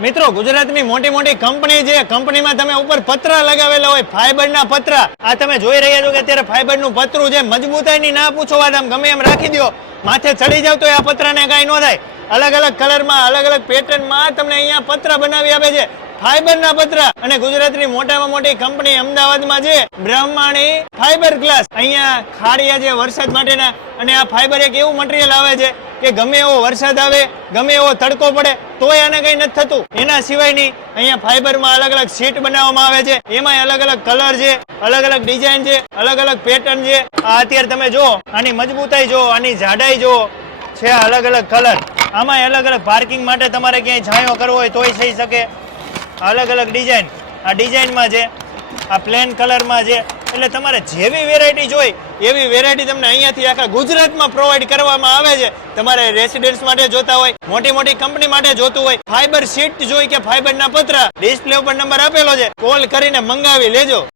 મિત્રો ગુજરાતની મોટી મોટી કંપની છે, કંપનીમાં તમે ઉપર પતરા લગાવેલા હોય, ફાઈબરના પતરા. આ તમે જોઈ રહ્યા છો કે અત્યારે ફાઈબરનું પતરું છે, મજબૂતાઈની ના પૂછો વાત, આમ ગમે એમ રાખી દો, માથે ચડી જાવ તો આ પતરાને કાંઈ ન થાય. અલગ અલગ કલરમાં, અલગ અલગ પેટર્નમાં તમને અહીંયા પતરા બનાવી આપે છે, ફાઈબરના પતરા. અને ગુજરાતની મોટામાં મોટી કંપની અમદાવાદમાં છે બ્રહ્માણી ફાઈબર ગ્લાસ. અહીંયા ખાડિયા છે વરસાદ માટેના, અને આ ફાઈબર એક એવું મટીરિયલ આવે છે કે ગમે એવો વરસાદ આવે, ગમે એવો તડકો પડે તોય આને કઈ નથી થતું. એના સિવાયની અહીંયા ફાઈબરમાં અલગ અલગ શીટ બનાવવામાં આવે છે, એમાં અલગ અલગ કલર છે, અલગ અલગ ડિઝાઇન છે, અલગ અલગ પેટર્ન છે. આ અત્યારે તમે જો આની મજબૂતાઈ જો, આની જાડાઈ જો, છે અલગ અલગ કલર. આમાં અલગ અલગ પાર્કિંગ માટે તમારે ક્યાંય છાંયો કરવો હોય તોય થઈ શકે. અલગ અલગ ડિઝાઇન, આ ડિઝાઇનમાં છે, આ પ્લેન કલરમાં છે. એટલે તમારે જેવી વેરાયટી જોઈ એવી વેરાયટી તમને અહીંયાથી આખા ગુજરાતમાં પ્રોવાઈડ કરવામાં આવે છે. તમારે રેસિડેન્સ માટે જોતા હોય, મોટી મોટી કંપની માટે જોતું હોય, ફાઈબર શીટ જોઈ કે ફાઈબરના પતરા, ડિસ્પ્લે ઉપર નંબર આપેલો છે, કોલ કરીને મંગાવી લેજો.